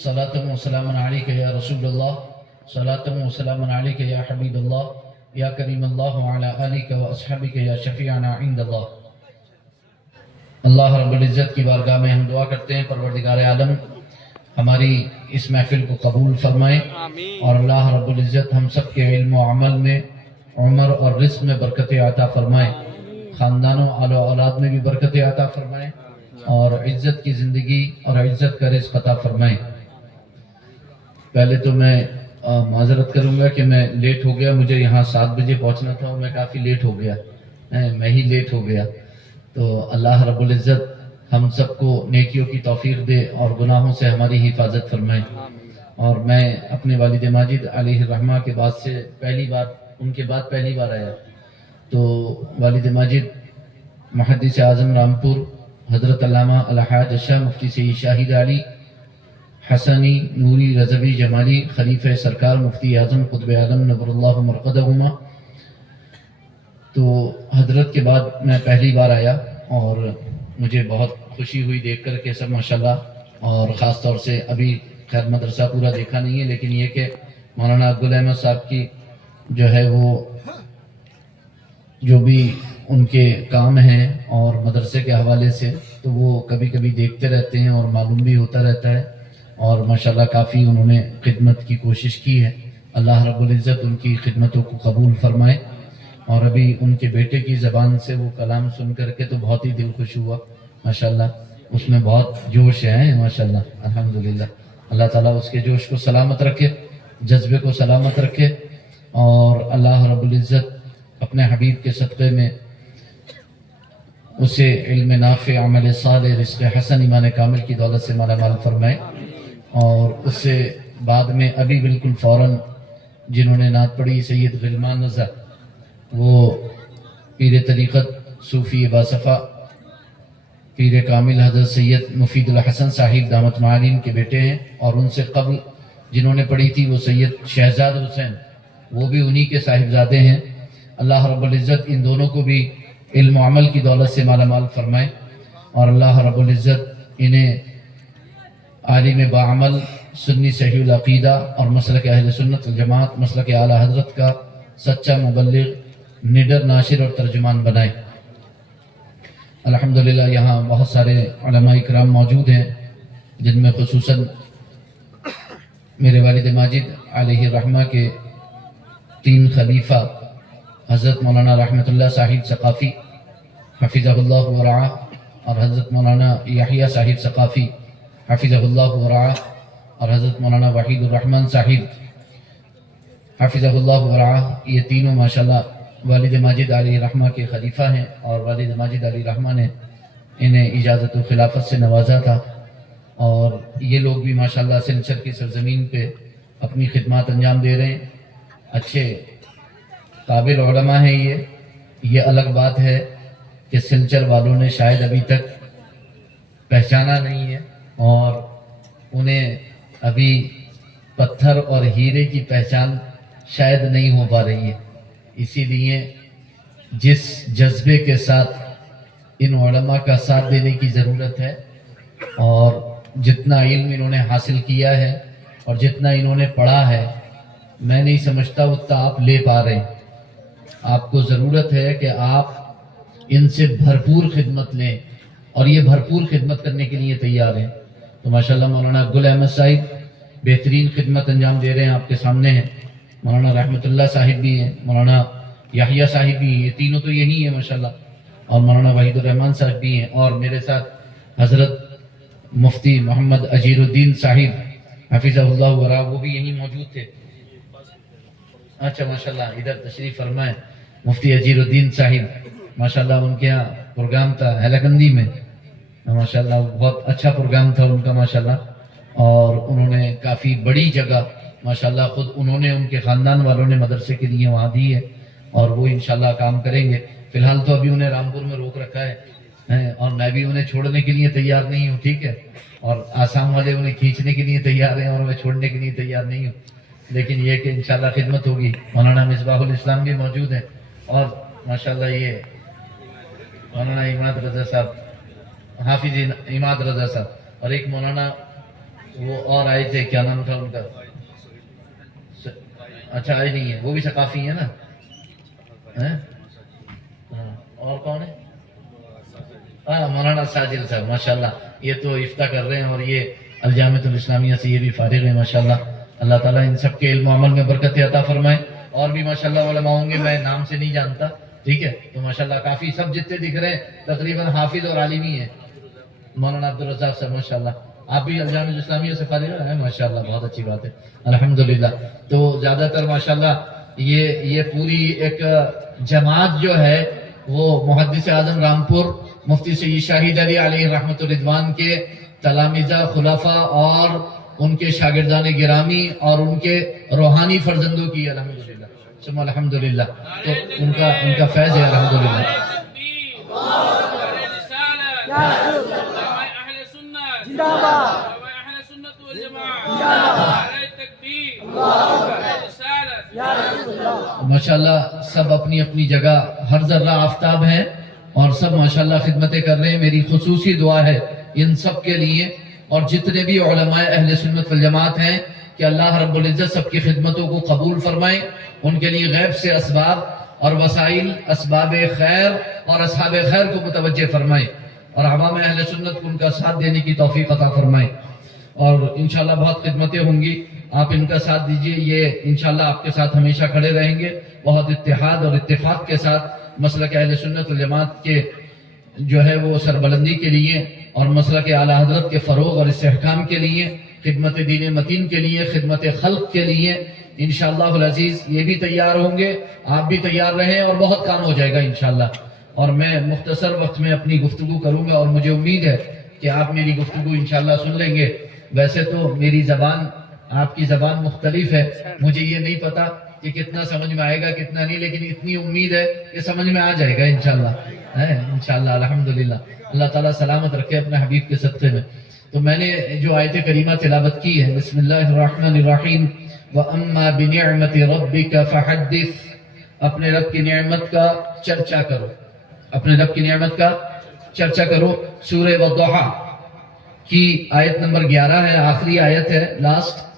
सलातम व सलामन अलैका या रसूलल्लाह, सलातम व सलामन अलैका या हबीबल्लाह, या करीमल्लाह व अला आलिका व अस्हाबिका या शफीअना इंदल्लाह। अल्लाह रब्बुल इज़्ज़त की बारगाह में हम दुआ करते हैं, परवरदिगार आलम हमारी इस महफिल को कबूल फरमाए और अल्लाह रब्बुल इज़्ज़त हम सब के इल्म व अमल में, उम्र और रिज़्क़ में बरकत अता फरमाए, ख़ानदानों आलो औलाद में भी बरकत अता फरमाए और इज़्ज़त की ज़िंदगी और इज़्ज़त का रिज़्क़ अता फरमाए। पहले तो मैं माजरत करूँगा कि मैं लेट हो गया, मुझे यहाँ 7 बजे पहुँचना था और मैं काफ़ी लेट हो गया, मैं ही लेट हो गया। तो अल्लाह रब्बुल इज़्ज़त हम सबको नेकियों की तौफीक दे और गुनाहों से हमारी हिफाजत फरमाए। और मैं अपने वालिद माजिद अलैहि रहमा के बाद से उनके बाद पहली बार आया। तो वालिद माजिद मुहद्दिस आज़म रामपुर हज़रत अल्लामा अलहाज शाह मुफ्ती सईद शाहिद अली हसनी नूरी रज़वी जमाली खलीफे सरकार मुफ्ती आज़म क़ुत्ब आलम नव्वरल्लाहु मरक़दहुमा, तो हजरत के बाद मैं पहली बार आया और मुझे बहुत खुशी हुई देख कर के सब माशाल्लाह। और ख़ास तौर से अभी खैर मदरसा पूरा देखा नहीं है, लेकिन ये कि मौलाना अब्दुल अहमद साहब की जो है वो जो भी उनके काम हैं और मदरसे के हवाले से तो वो कभी कभी देखते रहते हैं और मालूम भी होता रहता है। और माशाल्लाह काफ़ी उन्होंने खिदमत की कोशिश की है। अल्लाह रब्बुल इज़्ज़त उनकी खिदमतों को कबूल फरमाए। और अभी उनके बेटे की ज़बान से वो कलाम सुन करके तो बहुत ही दिल खुश हुआ माशाल्लाह, उसमें बहुत जोश है माशाल्लाह, अल्हम्दुलिल्लाह। अल्लाह ताला उसके जोश को सलामत रखे, जज्बे को सलामत रखे और अल्लाह रब्बुल इज़्ज़त अपने हबीब के सदक़े में उसे इल्म नाफ़े, अमल साले, रिज़्क़ हसन, ईमान कामिल की दौलत से मालामाल फरमाए। और उससे बाद में अभी बिल्कुल फ़ौरन जिन्होंने नात पढ़ी सैयद ग़िलमान रज़ा, वो पीर तरीक़त सूफ़ी बासफ़ा पीर कामिल हज़रत सैयद मुफीदुल हसन साहिब दामत मालिम के बेटे हैं। और उनसे कबल जिन्होंने पढ़ी थी वो सैयद शहजाद हुसैन, वो भी उन्हीं के साहिबजादे हैं। अल्लाह रब्बुल इज़्ज़त इन दोनों को भी इल्म व अमल की दौलत से मालामाल फरमाए और अल्लाह रब्बुल इज़्ज़त इन्हें आलिम बाअमल, सुन्नी सहीहुल अक़ीदा और मसलक अहले सुन्नत वल जमात, मसलक आला हज़रत का सच्चा मुबल्लिग़, निडर नाशिर और तर्जुमान बनाए। अल्हम्दुलिल्लाह यहाँ बहुत सारे उलमा इकराम मौजूद हैं, जिनमें खुसूसन मेरे वालिद माजिद अलैहि रहमा के 3 खलीफा हज़रत मौलाना रहमतुल्लाह साहिब सक़ाफ़ी हफ़िज़हुल्लाह व रआ और हज़रत मौलाना यहिया साहिब सक़ाफ़ी हफ़िज़हुल्लाह व रआ और हज़रत मौलाना वहीदुर रहमान साहिब हफ़िज़हुल्लाह व रआ, ये तीनों माशाल्लाह वालिद माजिद अलैहि रहमा के खलीफा हैं। और वालिद माजिद अलैहि रहमा ने इन्हें इजाज़त व खिलाफत से नवाजा था। और ये लोग भी माशाल्लाह सिलचर की सरजमीन पे अपनी खिदमत अंजाम दे रहे हैं। अच्छे काबिल उलमा हैं ये अलग बात है कि सिलचर वालों ने शायद अभी तक पहचाना नहीं है और उन्हें अभी पत्थर और हीरे की पहचान शायद नहीं हो पा रही है। इसीलिए जिस जज्बे के साथ इन उलमा का साथ देने की ज़रूरत है और जितना इल्म इन्होंने हासिल किया है और जितना इन्होंने पढ़ा है, मैं नहीं समझता उतना आप ले पा रहे हैं। आपको ज़रूरत है कि आप इनसे भरपूर खिदमत लें और ये भरपूर खिदमत करने के लिए तैयार हैं। तो माशाल्लाह मौलाना अब्दुल अहमद साहिब बेहतरीन खिदमत अंजाम दे रहे हैं, आपके सामने हैं। मौलाना रहमतुल्लाह साहिब भी हैं, मौलाना यहिया साहिब भी हैं, ये तीनों तो यही हैं माशाल्लाह। और मौलाना वहीदुर रहमान साहिब भी हैं और मेरे साथ हज़रत मुफ्ती मोहम्मद अजीरुद्दीन साहिब हफ़िज़हुल्लाह व रआ, वो भी यहीं मौजूद थे। अच्छा माशाल्लाह, इधर तशरीफ़ फरमाएं मुफ्ती अजीरुद्दीन साहिब, माशाल्लाह उनके यहाँ प्रोग्राम था हैलाकंदी में, माशाल्लाह बहुत अच्छा प्रोग्राम था उनका माशाल्लाह। और उन्होंने काफ़ी बड़ी जगह माशाल्लाह खुद उन्होंने, उनके ख़ानदान वालों ने मदरसे के लिए वहाँ दी है और वो इंशाल्लाह काम करेंगे। फ़िलहाल तो अभी उन्हें रामपुर में रोक रखा है और मैं भी उन्हें छोड़ने के लिए तैयार नहीं हूँ, ठीक है। और आसाम वाले उन्हें खींचने के लिए तैयार हैं और मैं छोड़ने के लिए तैयार नहीं हूँ। लेकिन ये कि इंशाल्लाह खिदमत होगी। मौलाना मिसबाहुल इस्लाम भी मौजूद हैं और माशाल्लाह ये मौलाना इमाद रज़ा साहब, हाफिज इमाद रज़ा साहब, और एक मौलाना وہ اور آئے تھے، کیا نام تھا ان کا؟ اچھا آئے نہیں ہے، وہ بھی ثقافی ہیں نا؟ ہاں، اور کون ہے؟ مولانا ساجد صاحب، ماشاءاللہ یہ تو افتتاح کر رہے ہیں، اور یہ الجامعۃ الاسلامیہ سے یہ بھی فارغ ہیں ماشاءاللہ۔ اللہ تعالیٰ ان سب کے علم و عمل میں برکت عطا فرمائے۔ اور بھی ماشاءاللہ علماء ہوں گے، میں نام سے نہیں جانتا، ٹھیک ہے؟ تو ماشاءاللہ کافی سب جتنے دکھ رہے ہیں تقریباً حافظ اور عالم ہی ہیں۔ مولانا عبدالرزاق صاحب ماشاءاللہ، آپ بھی الجامعۃ الاسلامیہ سے فارغ ہیں ماشاءاللہ، بہت اچھی بات ہے الحمدللہ۔ تو زیادہ تر ماشاءاللہ یہ پوری ایک جماعت جو ہے وہ محدث اعظم رامپور مفتی سید شاہد علی علیہ رحمت الرضوان کے تلامذہ، خلفاء اور ان کے شاگردان گرامی اور ان کے روحانی فرزندوں کی الحمدللہ، ثم الحمدللہ، تو ان کا فیض ہے الحمدللہ۔ ماشاءاللہ سب اپنی اپنی جگہ ہر ذرہ آفتاب ہیں، اور سب ماشاءاللہ خدمتیں کر رہے ہیں۔ میری خصوصی دعا ہے ان سب کے لیے، اور جتنے بھی علماء اہل سنت والجماعت ہیں، کہ اللہ رب العزت سب کی خدمتوں کو قبول فرمائے، ان کے لیے غیب سے اسباب اور وسائل، اسباب خیر اور اصحاب خیر کو متوجہ فرمائے، اور عوام اہل سنت کو ان کا ساتھ دینے کی توفیق عطا فرمائے۔ اور انشاءاللہ بہت خدمتیں ہوں گی، آپ ان کا ساتھ دیجئے، یہ انشاءاللہ آپ کے ساتھ ہمیشہ کھڑے رہیں گے، بہت اتحاد اور اتفاق کے ساتھ مسلک اہل سنت والجماعت کے جو ہے وہ سربلندی کے لیے، اور مسلک اعلیٰ حضرت کے فروغ اور استحکام کے لیے، خدمت دین متین کے لیے، خدمت خلق کے لیے انشاءاللہ العزیز یہ بھی تیار ہوں گے، آپ بھی تیار رہیں، اور بہت کام ہو جائے گا انشاءاللہ۔ اور میں مختصر وقت میں اپنی گفتگو کروں گا، اور مجھے امید ہے کہ آپ میری گفتگو انشاءاللہ سن لیں گے۔ ویسے تو میری زبان آپ کی زبان مختلف ہے، مجھے یہ نہیں پتا کہ کتنا سمجھ میں آئے گا کتنا نہیں، لیکن اتنی امید ہے کہ سمجھ میں آ جائے گا انشاءاللہ، انشاءاللہ الحمدللہ۔ اللہ تعالیٰ سلامت رکھے اپنے حبیب کے صدقے میں۔ تو میں نے جو آیت کریمہ تلاوت کی ہے، بسم اللہ الرحمن الرحیم، وَأَمَّا بِنِعْمَةِ رَبِّكَ فَحَدِّثْ، اپنے رب کی نعمت کا چرچا کرو، اپنے رب کی نعمت کا چرچا کرو۔ سورہ والضحیٰ کی آیت نمبر 11 ہے، آخری آیت ہے، لاسٹ۔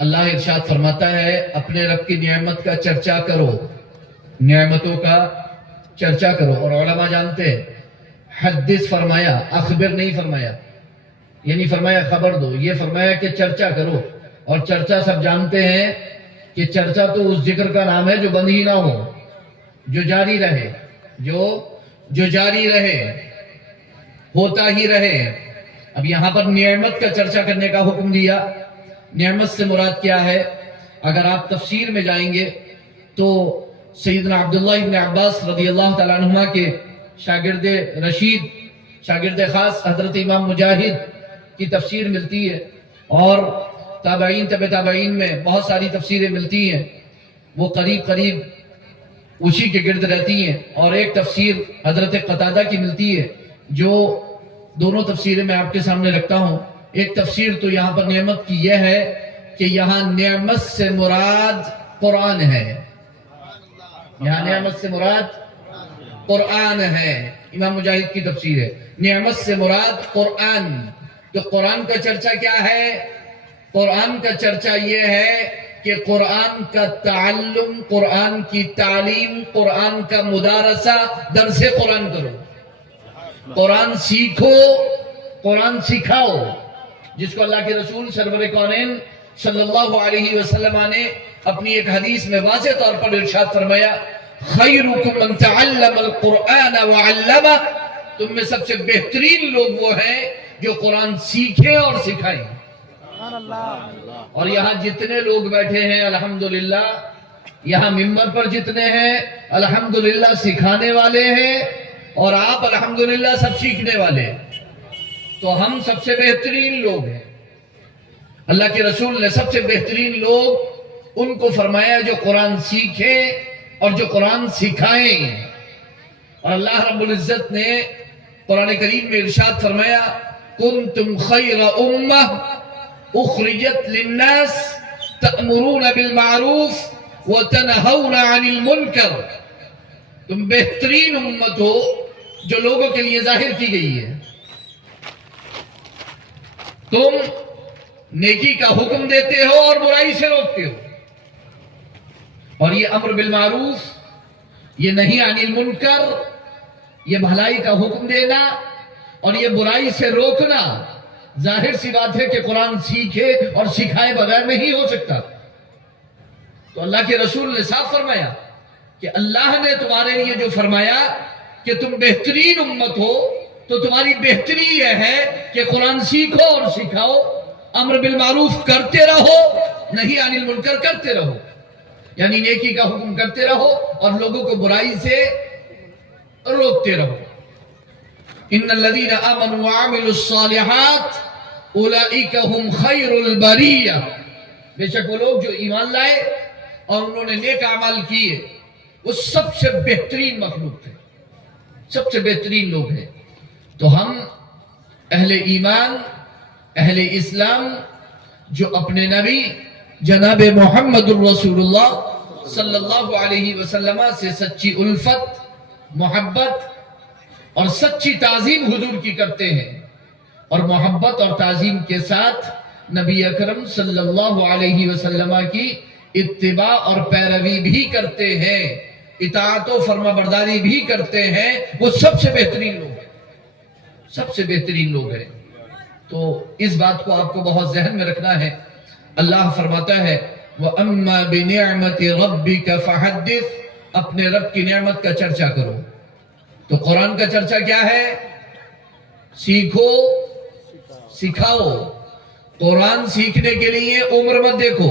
اللہ ارشاد فرماتا ہے اپنے رب کی نعمت کا چرچا کرو، نعمتوں کا چرچا کرو۔ اور علماء جانتے ہیں حدث فرمایا، اخبر نہیں فرمایا، یعنی فرمایا خبر دو، یہ فرمایا کہ چرچا کرو۔ اور چرچا سب جانتے ہیں کہ چرچا تو اس ذکر کا نام ہے جو بند ہی نہ ہو، جو جاری رہے، جو جاری رہے، ہوتا ہی رہے۔ اب یہاں پر نعمت کا چرچا کرنے کا حکم دیا۔ نعمت سے مراد کیا ہے؟ اگر آپ تفسیر میں جائیں گے تو سیدنا عبداللہ ابن عباس رضی اللہ تعالیٰ عنہما کے شاگرد رشید، شاگرد خاص حضرت امام مجاہد کی تفسیر ملتی ہے، اور تابعین تبع تابعین میں بہت ساری تفسیریں ملتی ہیں، وہ قریب قریب اسی کے گرد رہتی ہیں۔ اور ایک تفسیر حضرت قتادہ کی ملتی ہے، جو دونوں تفسیریں میں آپ کے سامنے رکھتا ہوں۔ ایک تفسیر تو یہاں پر نعمت کی یہ ہے کہ یہاں نعمت سے مراد قرآن ہے، یہاں نعمت سے مراد قرآن ہے۔ امام مجاہد کی تفسیر ہے نعمت سے مراد قرآن۔ تو قرآن کا چرچا کیا ہے؟ قرآن کا چرچا یہ ہے کہ قرآن کا تعلم، قرآن کی تعلیم، قرآن کا مدارسہ، درس قرآن کرو، قرآن سیکھو، قرآن سکھاؤ، جس کو اللہ کے رسول سرور کونین صلی اللہ علیہ وسلم نے اپنی ایک حدیث میں واضح طور پر ارشاد فرمایا، خیرکم من تعلم القرآن وعلمہ، تم میں سب سے بہترین لوگ وہ ہیں جو قرآن سیکھیں اور سکھائیں۔ اور یہاں جتنے لوگ بیٹھے ہیں الحمدللہ، یہاں ممبر پر جتنے ہیں الحمدللہ سکھانے والے ہیں، اور آپ الحمدللہ سب سیکھنے والے ہیں۔ تو ہم سب سے بہترین لوگ ہیں۔ اللہ کے رسول نے سب سے بہترین لوگ ان کو فرمایا جو قرآن سیکھیں اور جو قرآن سکھائیں۔ اور اللہ رب العزت نے قرآن کریم میں ارشاد فرمایا، کنتم خیر امہ اخرجت للناس تأمرون بالمعروف وتنہون عن المنکر، تم بہترین امت ہو جو لوگوں کے لیے ظاہر کی گئی ہے، تم नेकी का हुक्म देते हो और बुराई से रोकते हो। और ये अम्र बिल मारूफ, ये नहीं अनिल मुनकर, ये भलाई का हुक्म देना और ये बुराई से रोकना, जाहिर सी बात है कि कुरान सीखे और सिखाए बगैर नहीं हो सकता। तो अल्लाह के रसूल ने साफ फरमाया कि अल्लाह ने तुम्हारे लिए जो फरमाया कि तुम बेहतरीन उम्मत हो, तो तुम्हारी बेहतरी यह है कि कुरान सीखो और सिखाओ, अम्र बिल मारूफ करते रहो, नहीं अनिल मुनकर करते रहो, यानी नेकी का हुक्म करते रहो और लोगों को बुराई से रोकते रहो। इन्नल्लज़ीना आमनू व अमिलुस्सालिहात उलाइका हुम खैरुल बरिया, बेशक वो लोग जो ईमान लाए और उन्होंने नेक अमाल किए वो सबसे बेहतरीन मखलूक थे, सबसे बेहतरीन लोग हैं। तो हम अहले ईमान, अहले इस्लाम जो अपने नबी जनाब मोहम्मदुर रसूलुल्लाह सल्लल्लाहु अलैहि वसल्लम से सच्ची उल्फत, मोहब्बत और सच्ची ताजीम हुजूर की करते हैं और मोहब्बत और ताजीम के साथ नबी अकरम सल्लल्लाहु अलैहि वसल्लम की इत्तिबा और पैरवी भी करते हैं, इताअत और फरमाबरदारी भी करते हैं, वो सबसे बेहतरीन लोग हैं, सबसे बेहतरीन लोग हैं। तो इस बात को आपको बहुत जहन में रखना है। अल्लाह फरमाता है व अम्मा बिनिअमति रब्बिका फहद्दिस, अपने रब की नेमत का चर्चा करो। तो कुरान का चर्चा क्या है? सीखो, सिखाओ। कुरान सीखने के लिए उम्र मत देखो,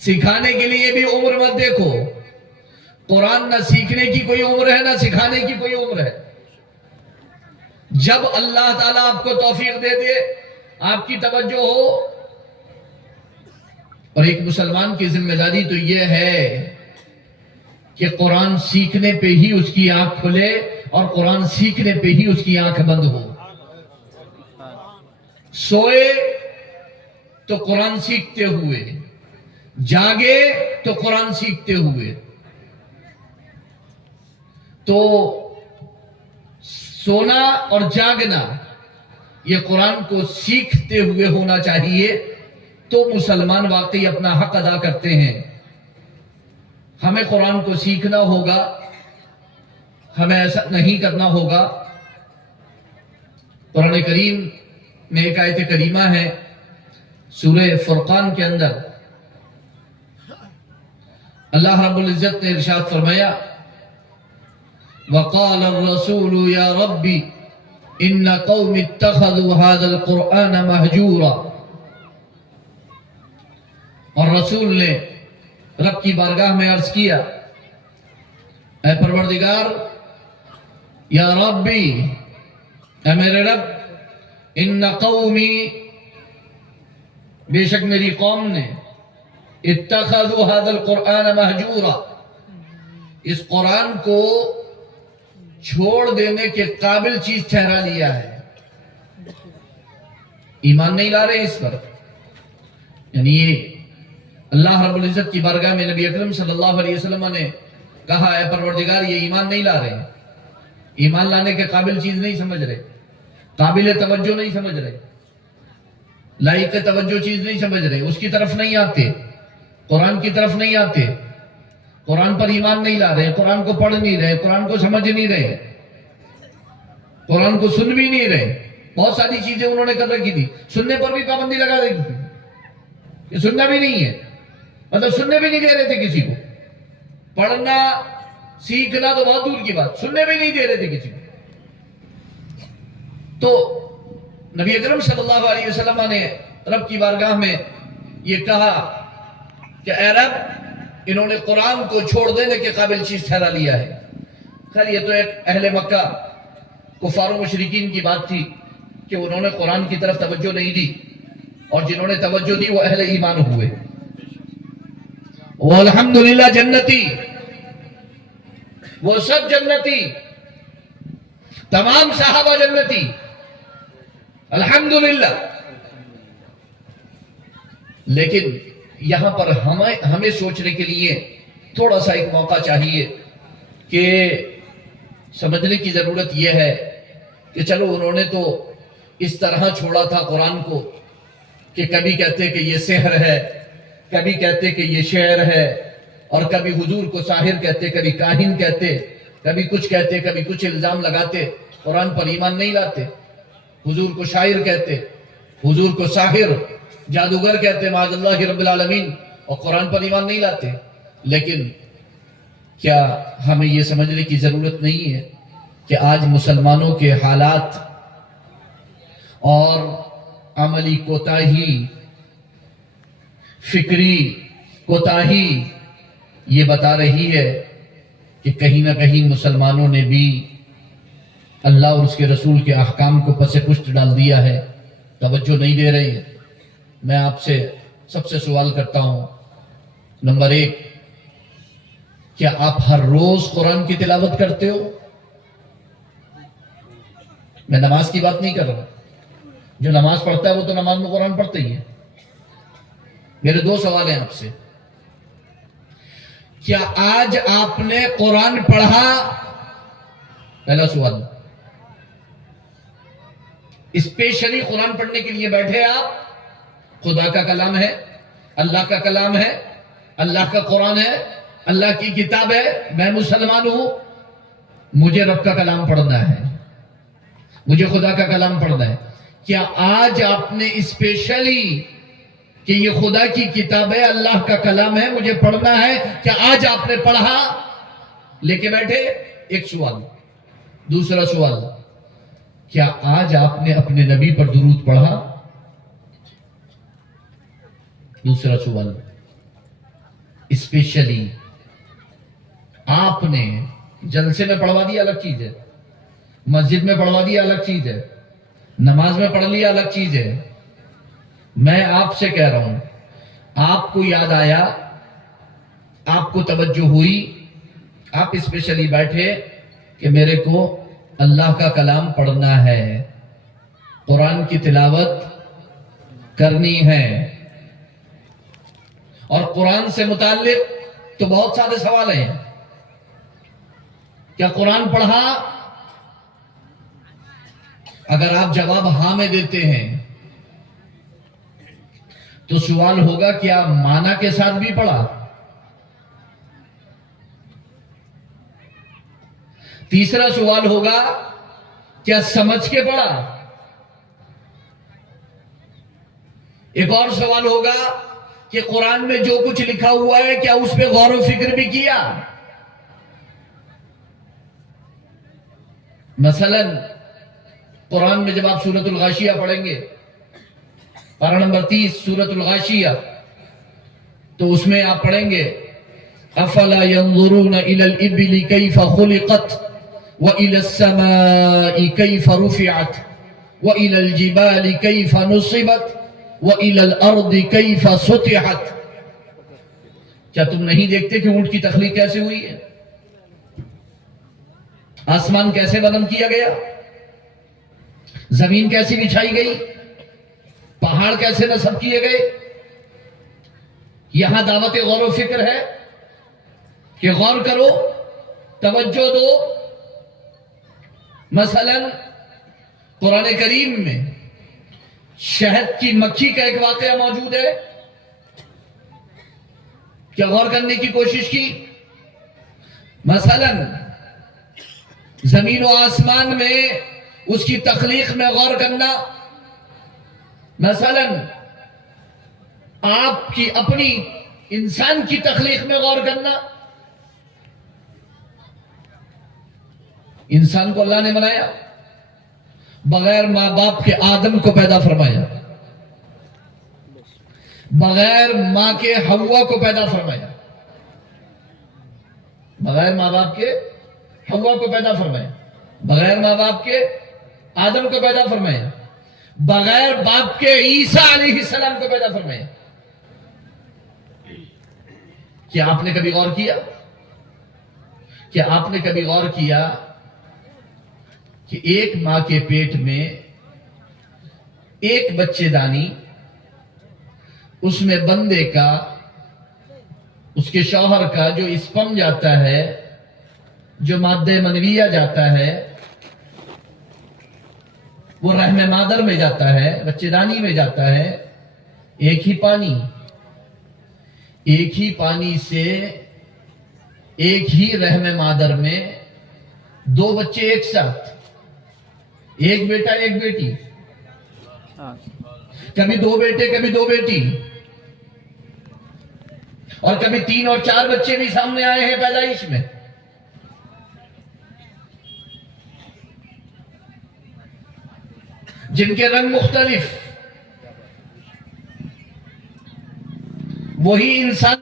सिखाने के लिए भी उम्र मत देखो। कुरान ना सीखने की कोई उम्र है ना सिखाने की कोई उम्र है। जब अल्लाह ताला आपको तौफीक दे दे, आपकी तवज्जो हो, और एक मुसलमान की जिम्मेदारी तो यह है कि कुरान सीखने पे ही उसकी आंख खुले और कुरान सीखने पे ही उसकी आंख बंद हो। सोए तो कुरान सीखते हुए, जागे तो कुरान सीखते हुए। तो सोना और जागना ये कुरान को सीखते हुए होना चाहिए, तो मुसलमान वाकई अपना हक अदा करते हैं। हमें कुरान को सीखना होगा, हमें ऐसा नहीं करना होगा। कुरान करीम में एक आयत करीमा है सूरह फुरकान के अंदर, अल्लाह रब्बुल इज्जत ने इरशाद फरमाया वक़ाल अर्रसूल या रब्बी इन्न कौमी इत्तखज़ू हाज़ल कुरआन महजूरा। और रसूल ने रब की बारगाह में अर्ज किया, ऐ परवरदिगार, या रब्बी, ऐ मेरे रब, इन्न कौमी, बेशक मेरी कौम ने, इत्तखज़ू हाज़ल कुरआन महजूरा, इस कुरान को छोड़ देने के काबिल चीज ठहरा लिया है। ईमान नहीं ला रहे इस पर, यानी ये अल्लाह रब्बुल इज्जत की बारगाह में नबी अकरम सल्लल्लाहु अलैहि वसल्लम ने कहा, है परवरदिगार ये ईमान नहीं ला रहे, ईमान लाने के काबिल चीज नहीं समझ रहे, काबिल तवज्जो नहीं समझ रहे, लायक तवज्जो चीज नहीं समझ रहे, उसकी तरफ नहीं आते, कुरान की तरफ नहीं आते, कुरान पर ईमान नहीं ला रहे, कुरान को पढ़ नहीं रहे, कुरान को समझ नहीं रहे, कुरान को सुन भी नहीं रहे। बहुत सारी चीजें उन्होंने कर रखी थी, सुनने पर भी पाबंदी लगा रखी थी कि सुनना भी नहीं है, मतलब सुनने भी नहीं दे रहे थे किसी को, पढ़ना सीखना तो बहुत दूर की बात, सुनने भी नहीं दे रहे थे किसी को। तो नबी अकरम सल्लल्लाहु अलैहि वसल्लम ने रब की बारगाह में ये कहा कि ऐ रब, इन्होंने कुरान को छोड़ देने के काबिल चीज ठहरा लिया है। खैर ये तो एक अहले मक्का कुफार मुशरिकीन की बात थी कि उन्होंने कुरान की तरफ तवज्जो नहीं दी, और जिन्होंने तवज्जो दी वो अहले ईमान हुए। वो अल्हम्दुलिल्लाह जन्नती, वो सब जन्नती, तमाम सहाबा जन्नती, अल्हम्दुलिल्लाह। लेकिन यहां पर हमें सोचने के लिए थोड़ा सा एक मौका चाहिए कि समझने की जरूरत यह है कि चलो उन्होंने तो इस तरह छोड़ा था कुरान को کہ کبھی کہتے کہ یہ سحر ہے، کبھی کہتے کہ یہ شعر ہے، اور کبھی حضور کو ساحر کہتے، کبھی کاہن کہتے، کبھی کچھ کہتے، کبھی کچھ الزام لگاتے، قرآن پر ایمان نہیں لاتے۔ حضور کو شاعر کہتے، حضور کو ساحر، جادوگر کہتے معاذ اللہ رب العالمین، اور قرآن پر ایمان نہیں لاتے۔ لیکن کیا ہمیں یہ سمجھنے کی ضرورت نہیں ہے کہ آج مسلمانوں کے حالات اور عملی کوتاہی، فکری کوتاہی یہ بتا رہی ہے کہ کہیں نہ کہیں مسلمانوں نے بھی اللہ اور اس کے رسول کے احکام کو پس پشت ڈال دیا ہے، توجہ نہیں دے رہے ہیں۔ میں آپ سے سب سے سوال کرتا ہوں، نمبر 1، کیا آپ ہر روز قرآن کی تلاوت کرتے ہو؟ میں نماز کی بات نہیں کر رہا، جو نماز پڑھتا ہے وہ تو نماز میں قرآن پڑھتا ہی ہے۔ میرے 2 سوال ہیں آپ سے، کیا آج آپ نے قرآن پڑھا؟ پہلا سوال، اسپیشلی قرآن پڑھنے کے لیے بیٹھے آپ، خدا کا کلام ہے، اللہ کا کلام ہے، اللہ کا قرآن ہے، اللہ کی کتاب ہے، میں مسلمان ہوں، مجھے رب کا کلام پڑھنا ہے، مجھے خدا کا کلام پڑھنا ہے۔ کیا آج آپ نے اسپیشلی کہ یہ خدا کی کتاب ہے، اللہ کا کلام ہے، مجھے پڑھنا ہے، کیا آج آپ نے پڑھا لے کے بیٹھے؟ ایک سوال۔ دوسرا سوال، کیا آج آپ نے اپنے نبی پر درود پڑھا؟ دوسرا سوال، اسپیشلی آپ نے جلسے میں پڑھوا دیا الگ چیز ہے، مسجد میں پڑھوا دیا الگ چیز ہے، نماز میں پڑھ لیا الگ چیز ہے۔ میں آپ سے کہہ رہا ہوں، آپ کو یاد آیا، آپ کو توجہ ہوئی، آپ اسپیشلی بیٹھے کہ میرے کو اللہ کا کلام پڑھنا ہے، قرآن کی تلاوت کرنی ہے۔ اور قرآن سے متعلق تو بہت سارے سوال ہیں، کیا قرآن پڑھا؟ اگر آپ جواب ہاں میں دیتے ہیں تو سوال ہوگا کیا معنی کے ساتھ بھی پڑھا؟ تیسرا سوال ہوگا کیا سمجھ کے پڑھا؟ ایک اور سوال ہوگا کہ قرآن میں جو کچھ لکھا ہوا ہے کیا اس پہ غور و فکر بھی کیا؟ مثلا قرآن میں جب آپ سورۃ الغاشیہ پڑھیں گے، پارہ نمبر 30 سورۃ الغاشیہ، تو اس میں آپ پڑھیں گے افلا ينظرون الى الابل كيف خلقت والى السماء كيف رفعت والى الجبال كيف نصبت وَإِلَى الْأَرْضِ كَيْفَ سُطِحَتْ۔ کیا تم نہیں دیکھتے کہ اونٹ کی تخلیق کیسے ہوئی ہے، آسمان کیسے بلند کیا گیا، زمین کیسی بچھائی گئی، پہاڑ کیسے نصب کیے گئے؟ یہاں دعوت غور و فکر ہے کہ غور کرو، توجہ دو۔ مثلا قرآن کریم میں شہد کی مکھی کا ایک واقعہ موجود ہے، کیا غور کرنے کی کوشش کی؟ مثلا زمین و آسمان میں اس کی تخلیق میں غور کرنا، مثلا آپ کی اپنی انسان کی تخلیق میں غور کرنا۔ انسان کو اللہ نے بنایا، بغیر ماں باپ کے آدم کو پیدا فرمایا، بغیر ماں کے حوا کو پیدا فرمایا، بغیر ماں باپ کے حوا کو پیدا فرمایا، بغیر ماں باپ کے آدم کو پیدا فرمایا، بغیر باپ کے عیسیٰ علیہ السلام کو پیدا فرمایا۔ کیا آپ نے کبھی غور کیا؟ کیا آپ نے کبھی غور کیا کہ ایک ماں کے پیٹ میں ایک بچے دانی، اس میں بندے کا، اس کے شوہر کا جو اسپم جاتا ہے، جو مادہ منویہ جاتا ہے، وہ رحم مادر میں جاتا ہے، بچے دانی میں جاتا ہے، ایک ہی پانی سے ایک ہی رحم مادر میں دو بچے ایک ساتھ، ایک بیٹا ایک بیٹی، کبھی دو بیٹے کبھی دو بیٹی، اور کبھی 3 اور 4 بچے بھی سامنے آئے ہیں پیدائش میں. جن کے رنگ مختلف، وہی انسان